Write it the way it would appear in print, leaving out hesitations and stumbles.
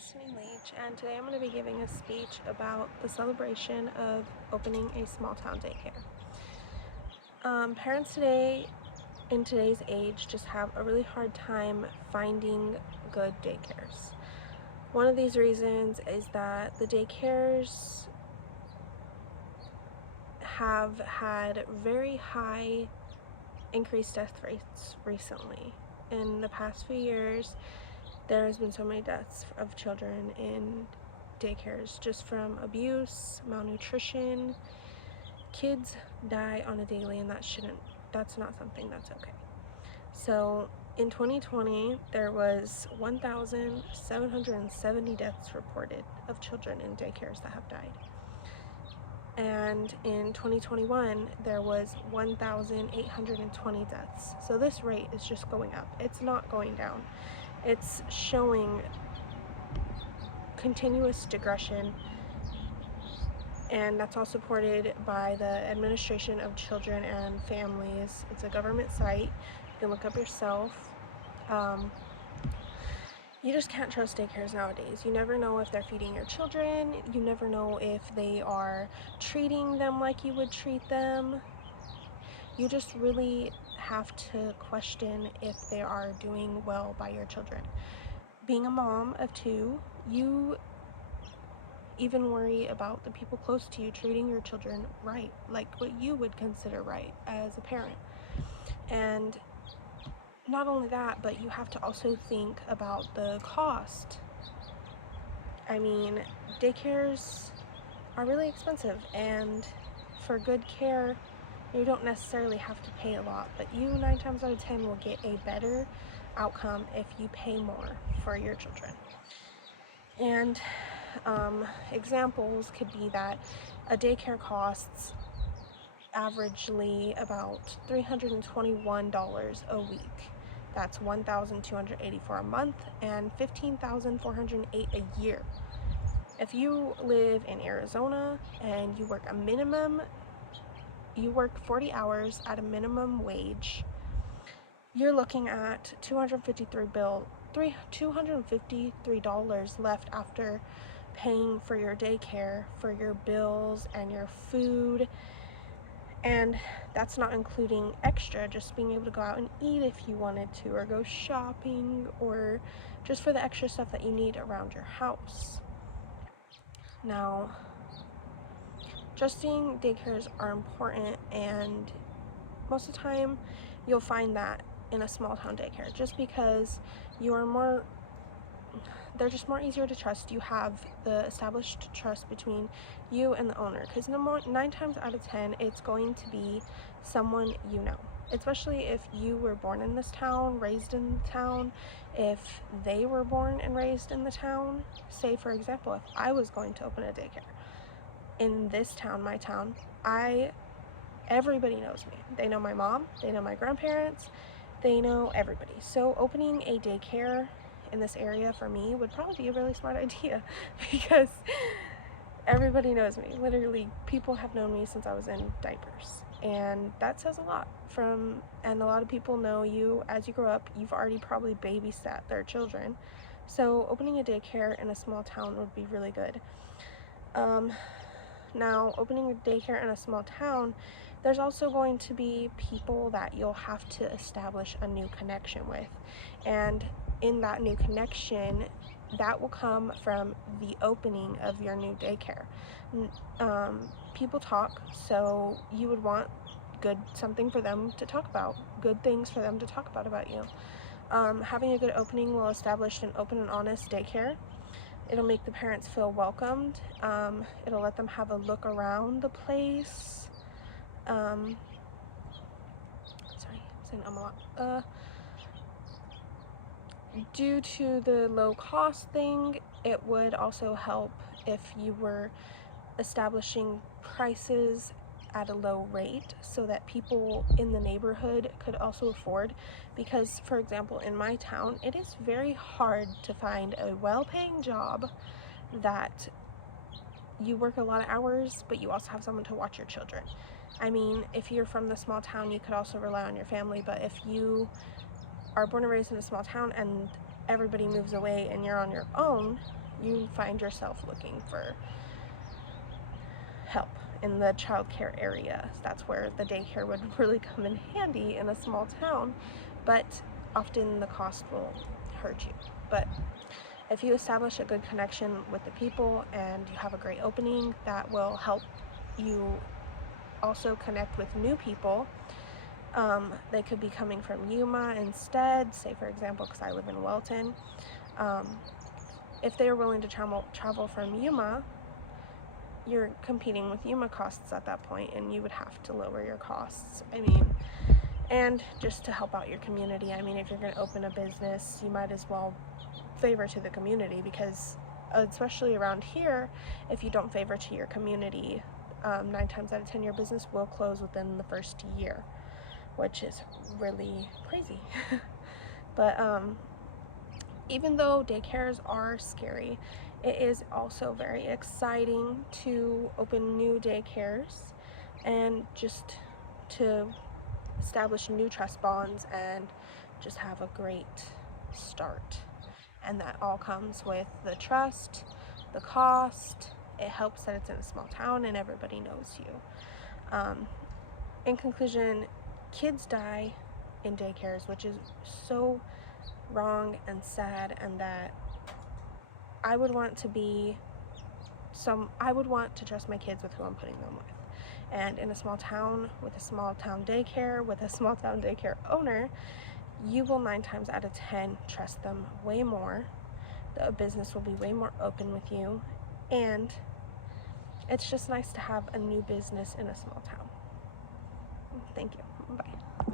Destiny Leach, and today I'm going to be giving a speech about the celebration of opening a small town daycare. Parents today, in today's age, just have a really hard time finding good daycares. One of these reasons is that the daycares have had very high increased death rates recently. In the past few years, there has been so many deaths of children in daycares just from abuse, malnutrition. Kids die on a daily, and that's not something that's okay. So in 2020, there was 1,770 deaths reported of children in daycares that have died. And in 2021, there was 1,820 deaths. So this rate is just going up. It's not going down. It's showing continuous digression, and that's all supported by the Administration of Children and Families. It's a government site. You can look up yourself. You just can't trust daycares nowadays. You never know if they're feeding your children. You never know if they are treating them like you would treat them. You just really have to question if they are doing well by your children. Being a mom of two, you even worry about the people close to you treating your children right, like what you would consider right as a parent. And not only that, but you have to also think about the cost. I mean, daycares are really expensive, and for good care, you don't necessarily have to pay a lot, but you 9 times out of 10 will get a better outcome if you pay more for your children. And examples could be that a daycare costs averagely about $321 a week. That's $1,284 a month and $15,408 a year. If you live in Arizona and you work 40 hours at a minimum wage, you're looking at $253 left after paying for your daycare, for your bills and your food. And that's not including extra, just being able to go out and eat if you wanted to, or go shopping, or just for the extra stuff that you need around your house. Now, trusting daycares are important, and most of the time you'll find that in a small town daycare, just because they're just more easier to trust. You have the established trust between you and the owner, because 9 times out of 10 it's going to be someone you know, especially if you were born in this town, raised in the town. If they were born and raised in the town, say for example, if I was going to open a daycare in this town, my town, everybody knows me. They know my mom, they know my grandparents, they know everybody. So opening a daycare in this area for me would probably be a really smart idea, because everybody knows me. Literally, people have known me since I was in diapers, and that says a lot. And a lot of people know you as you grow up. You've already probably babysat their children, so opening a daycare in a small town would be really good. Now, opening a daycare in a small town, there's also going to be people that you'll have to establish a new connection with. And in that new connection, that will come from the opening of your new daycare. People talk, so you would want something for them to talk about, good things for them to talk about you. Having a good opening will establish an open and honest daycare. It'll make the parents feel welcomed. It'll let them have a look around the place. Sorry, I'm saying a lot. Due to the low cost thing, it would also help if you were establishing prices at a low rate so that people in the neighborhood could also afford. Because, for example, in my town, it is very hard to find a well-paying job that you work a lot of hours, but you also have someone to watch your children. I mean, if you're from the small town, you could also rely on your family, but if you are born and raised in a small town and everybody moves away and you're on your own, you find yourself looking for help in the childcare area. That's where the daycare would really come in handy in a small town, but often the cost will hurt you. But if you establish a good connection with the people and you have a great opening, that will help you also connect with new people. They could be coming from Yuma instead, say for example, because I live in Welton. If they are willing to travel from Yuma, you're competing with Yuma costs at that point, and you would have to lower your costs. I mean, and just to help out your community. I mean, if you're going to open a business, you might as well favor to the community, because especially around here, if you don't favor to your community, 9 times out of 10 your business will close within the first year, which is really crazy. But even though daycares are scary, it is also very exciting to open new daycares and just to establish new trust bonds and just have a great start. And that all comes with the trust, the cost. It helps that it's in a small town and everybody knows you. In conclusion, kids die in daycares, which is so wrong and sad, and that I would want to trust my kids with who I'm putting them with. And in a small town with a small town daycare, with a small town daycare owner, you will 9 times out of 10 trust them way more. The business will be way more open with you, and it's just nice to have a new business in a small town. Thank you. Bye.